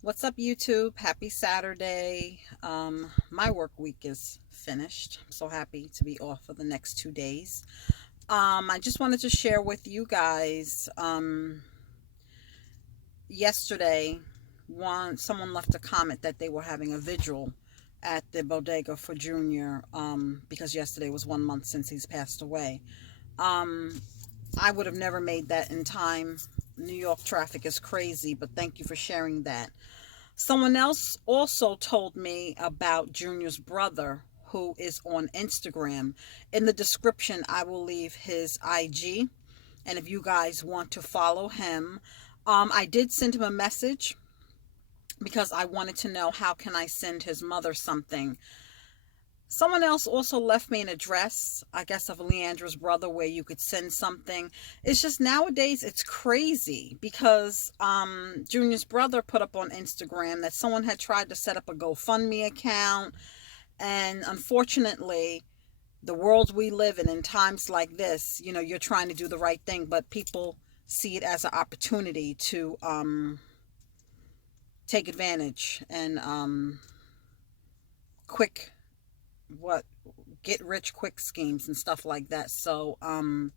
What's up, YouTube? Happy Saturday. My work week is finished. I'm so happy to be off for the next 2 days. I just wanted to share with you guys. Yesterday, someone left a comment that they were having a vigil at the bodega for Junior, because yesterday was 1 month since he's passed away. Um, I would have never made that in time. New York traffic is crazy, but thank you for sharing that. Someone else also told me about Junior's brother, who is on Instagram. In the description, I will leave his IG. And if you guys want to follow him, I did send him a message because I wanted to know how can I send his mother something. Someone else also left me an address, I guess, of Leandra's brother where you could send something. It's just nowadays it's crazy because Junior's brother put up on Instagram that someone had tried to set up a GoFundMe account. And unfortunately, the world we live in times like this, you're trying to do the right thing, but people see it as an opportunity to take advantage and quick what get rich quick schemes and stuff like that. So I'm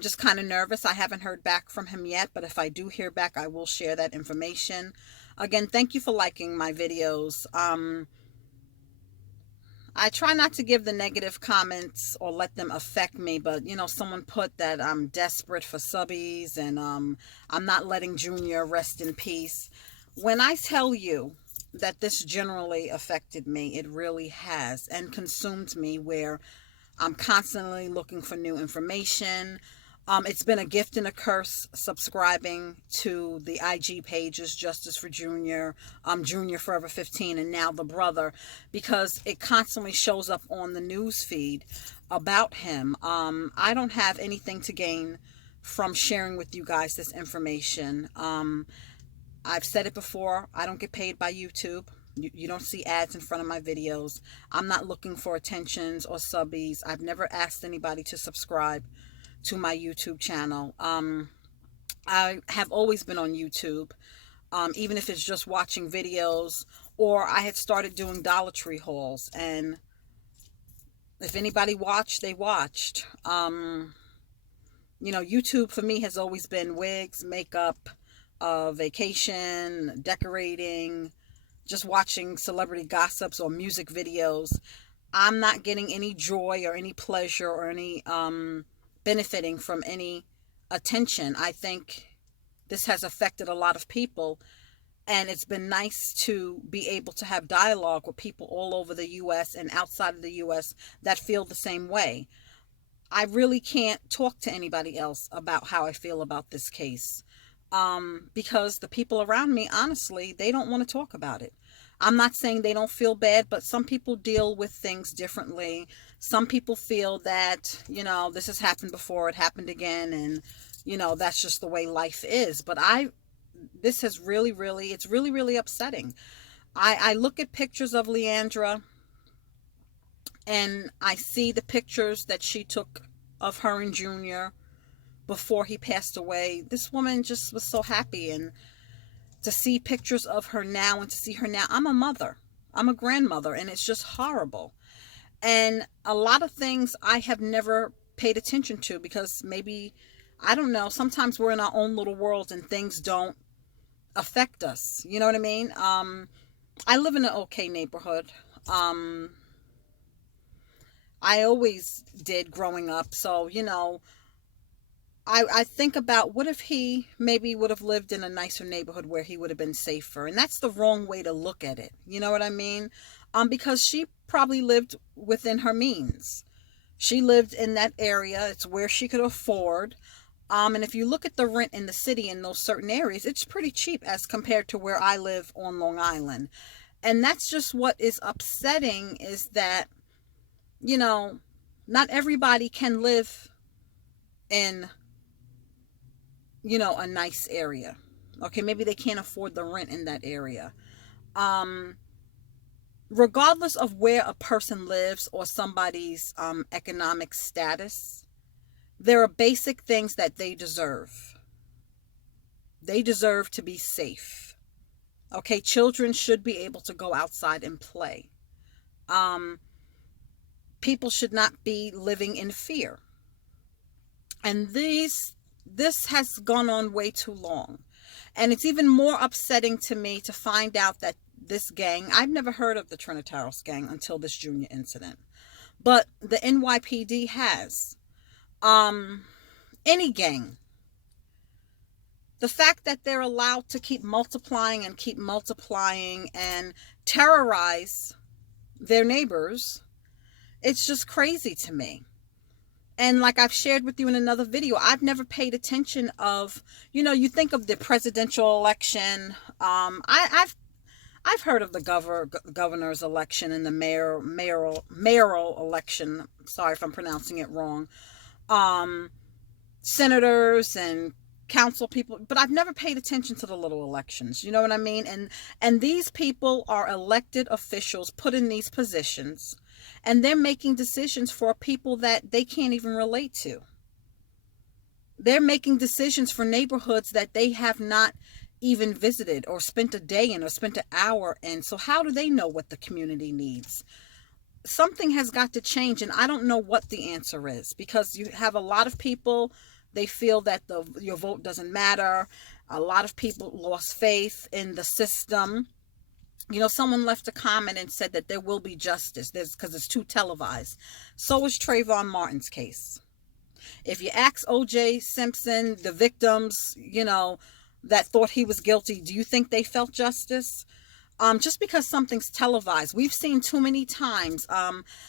just kind of nervous. I haven't heard back from him yet, but if I do hear back, I will share that information. Again, thank you for liking my videos. I try not to give the negative comments or let them affect me, but someone put that I'm desperate for subbies and I'm not letting Junior rest in peace. When I tell you that this generally affected me, it really has, and consumed me, where I'm constantly looking for new information. It's been a gift and a curse subscribing to the IG pages, Justice for Junior, Junior Forever 15, and now the brother, because it constantly shows up on the news feed about him. I don't have anything to gain from sharing with you guys this information. I've said it before, I don't get paid by YouTube. You don't see ads in front of my videos. I'm not looking for attentions or subbies. I've never asked anybody to subscribe to my YouTube channel. I have always been on YouTube, even if it's just watching videos, or I had started doing Dollar Tree hauls. And if anybody watched, they watched. YouTube for me has always been wigs, makeup, vacation, decorating, just watching celebrity gossips or music videos. I'm not getting any joy or any pleasure or any benefiting from any attention. I think this has affected a lot of people, and it's been nice to be able to have dialogue with people all over the US and outside of the US that feel the same way. I really can't talk to anybody else about how I feel about this case, because the people around me, honestly, they don't want to talk about it. I'm not saying they don't feel bad, but some people deal with things differently. Some people feel that, this has happened before, it happened again, and, that's just the way life is. But this has really, really, it's really, really upsetting. I look at pictures of Leandra and I see the pictures that she took of her and Junior before he passed away. This woman just was so happy, and to see pictures of her now and to see her now, I'm a mother, I'm a grandmother, and it's just horrible. And a lot of things I have never paid attention to because maybe, I don't know, sometimes we're in our own little world and things don't affect us. You know what I mean? I live in an okay neighborhood. Um, I always did growing up. So, I think about what if he maybe would have lived in a nicer neighborhood where he would have been safer. And that's the wrong way to look at it. You know what I mean? Because she probably lived within her means. She lived in that area. It's where she could afford. And if you look at the rent in the city in those certain areas, it's pretty cheap as compared to where I live on Long Island. And that's just what is upsetting, is that, you know, not everybody can live in, a nice area. Okay, maybe they can't afford the rent in that area. Um, Regardless of where a person lives or somebody's economic status, there are basic things that they deserve. They deserve to be safe. Okay, children should be able to go outside and play. Um, People should not be living in fear. And this has gone on way too long. And it's even more upsetting to me to find out that this gang, I've never heard of the Trinitaros gang until this Junior incident. But the NYPD has. Um, any gang. The fact that they're allowed to keep multiplying and terrorize their neighbors, it's just crazy to me. And like I've shared with you in another video, I've never paid attention of, you think of the presidential election. I've heard of the governor's election and the mayoral election. Sorry if I'm pronouncing it wrong. Senators and council people, but I've never paid attention to the little elections. You know what I mean? And these people are elected officials put in these positions, and they're making decisions for people that they can't even relate to. They're making decisions for neighborhoods that they have not even visited or spent a day in or spent an hour in. So how do they know what the community needs? Something has got to change, and I don't know what the answer is, because you have a lot of people, they feel that your vote doesn't matter. A lot of people lost faith in the system. Someone left a comment and said that there will be justice because it's too televised. So is Trayvon Martin's case. If you ask O.J. Simpson, the victims, that thought he was guilty, do you think they felt justice? Just because something's televised. We've seen too many times.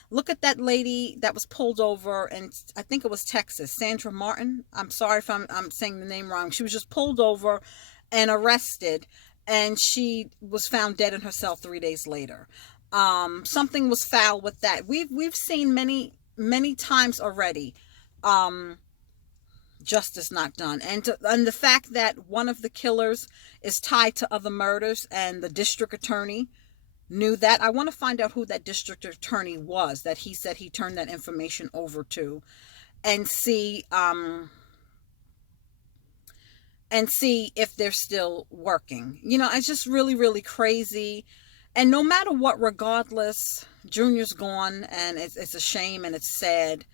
Look at that lady that was pulled over, and I think it was Texas, Sandra Martin. I'm sorry if I'm saying the name wrong. She was just pulled over and arrested, and she was found dead in her cell 3 days later. Something was foul with that. We've seen many times already. Justice not done, and the fact that one of the killers is tied to other murders, and the district attorney knew that. I want to find out who that district attorney was that he said he turned that information over to, and see if they're still working. It's just really, really crazy. And no matter what, regardless, Junior's gone, and it's a shame and it's sad.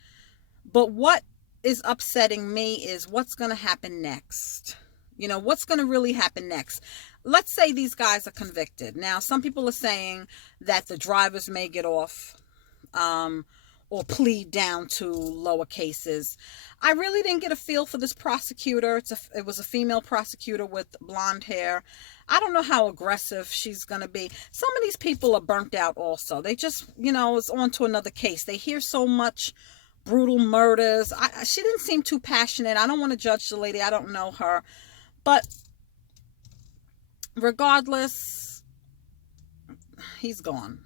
But what is upsetting me is what's going to happen next. What's going to really happen next. Let's say these guys are convicted. Now, some people are saying that the drivers may get off or plead down to lower cases. I really didn't get a feel for this prosecutor. It was a female prosecutor with blonde hair. I don't know how aggressive she's going to be. Some of these people are burnt out also. They just, it's on to another case. They hear so much brutal murders. She didn't seem too passionate. I don't want to judge the lady. I don't know her. But regardless, he's gone.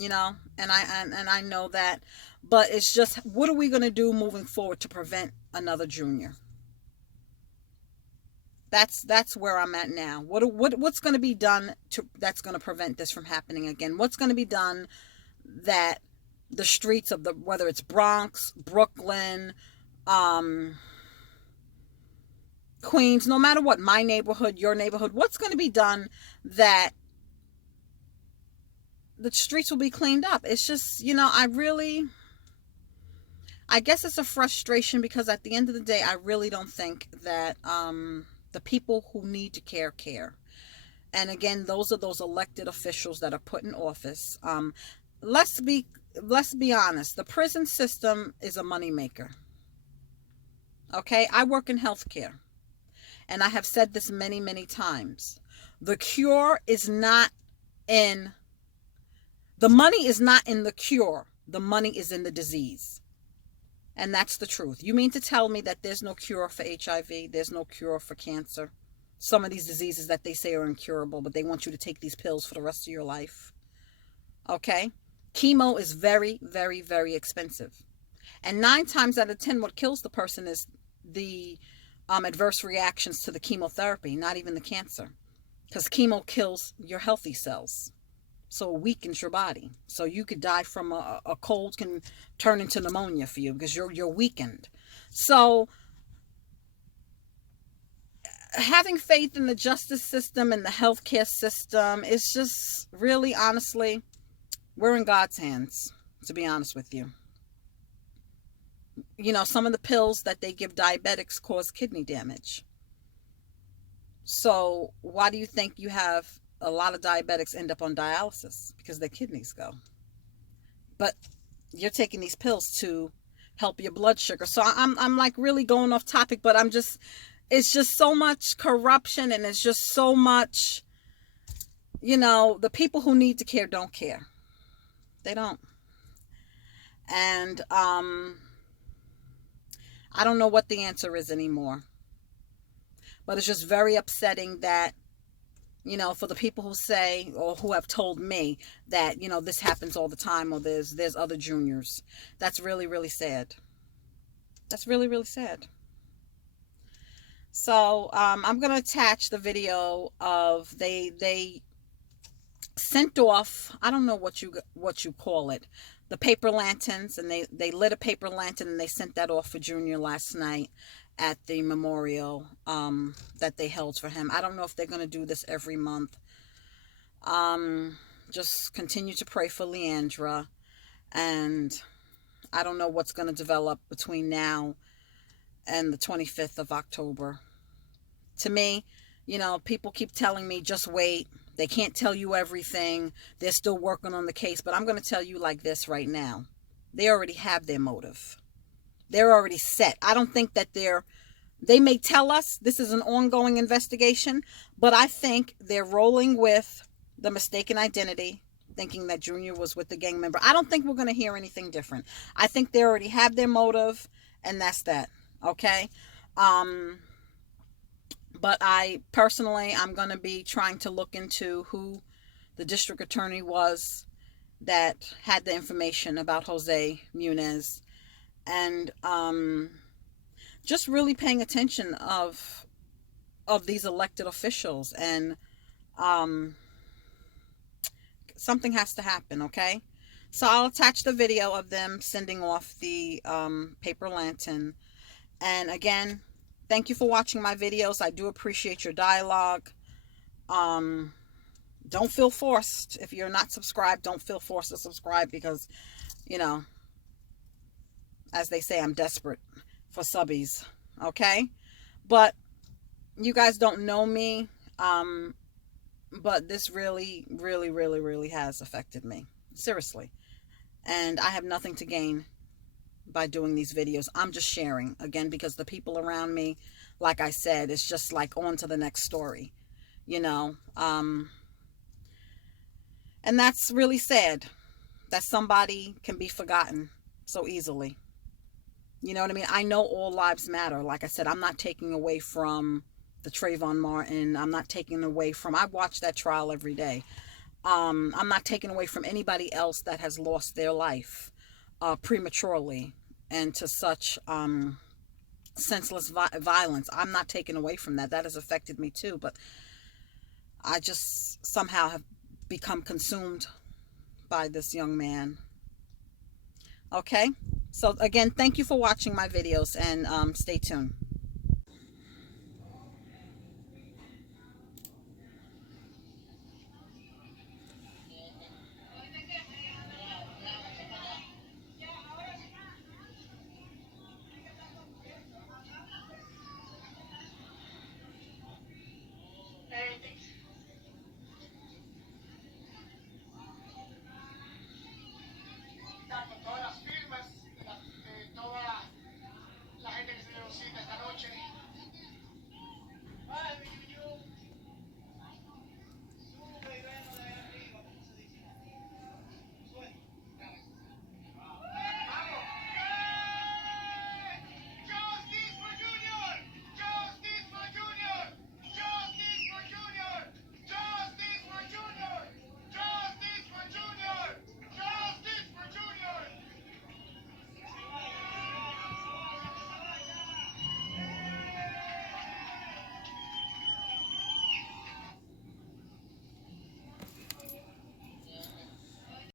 And I know that. But it's just, what are we going to do moving forward to prevent another Junior? That's where I'm at now. What's going to be done that's going to prevent this from happening again? What's going to be done that the streets of whether it's Bronx, Brooklyn, Queens, no matter what, my neighborhood, your neighborhood, what's going to be done that the streets will be cleaned up? It's just, I guess it's a frustration, because at the end of the day, I really don't think that the people who need to care. And again, those are those elected officials that are put in office. Let's be honest. The prison system is a moneymaker. Okay? I work in healthcare, and I have said this many, many times. The money is not in the cure. The money is in the disease. And that's the truth. You mean to tell me that there's no cure for HIV? There's no cure for cancer? Some of these diseases that they say are incurable, but they want you to take these pills for the rest of your life. Okay? Chemo is very, very, very expensive. And 9 times out of 10, what kills the person is the adverse reactions to the chemotherapy, not even the cancer. Because chemo kills your healthy cells. So it weakens your body. So you could die from a cold can turn into pneumonia for you because you're weakened. So having faith in the justice system and the healthcare system is just really, honestly, we're in God's hands, to be honest with you. You know, some of the pills that they give diabetics cause kidney damage. So why do you think you have a lot of diabetics end up on dialysis? Because their kidneys go. But you're taking these pills to help your blood sugar. So I'm like really going off topic, but it's just so much corruption, and it's just so much, you know, the people who need to care don't care. They don't. And I don't know what the answer is anymore. But it's just very upsetting that, you know, for the people who say, or who have told me that, you know, this happens all the time, or there's other juniors. That's really, really sad. That's really, really sad. So I'm going to attach the video of they sent off, I don't know what you call it, the paper lanterns, and they lit a paper lantern and they sent that off for Junior last night at the memorial that they held for him. I don't know if they're going to do this every month. Just continue to pray for Leandra, and I don't know what's going to develop between now and the 25th of October. To me, you know, people keep telling me, just wait. They can't tell you everything. They're still working on the case. But I'm going to tell you like this right now. They already have their motive. They're already set. I don't think that they may tell us this is an ongoing investigation, but I think they're rolling with the mistaken identity, thinking that Junior was with the gang member. I don't think we're going to hear anything different. I think they already have their motive, and that's that. Okay? But I'm going to be trying to look into who the district attorney was that had the information about Jose Muniz, and just really paying attention of these elected officials, and something has to happen, okay? So I'll attach the video of them sending off the paper lantern. And again, thank you for watching my videos. I do appreciate your dialogue. Don't feel forced. If you're not subscribed, don't feel forced to subscribe, because, you know, as they say, I'm desperate for subbies. Okay? But you guys don't know me. But this really, really, really, really has affected me. Seriously. And I have nothing to gain by doing these videos. I'm just sharing, again, because the people around me, like I said, it's just like on to the next story, you know. And that's really sad that somebody can be forgotten so easily. You know what I mean? I know all lives matter. Like I said, I'm not taking away from the Trayvon Martin. I'm not taking away from, I watch that trial every day. I'm not taking away from anybody else that has lost their life prematurely and to such senseless violence. I'm not taking away from that. That has affected me too. But I just somehow have become consumed by this young man. Okay? So again, thank you for watching my videos, and stay tuned.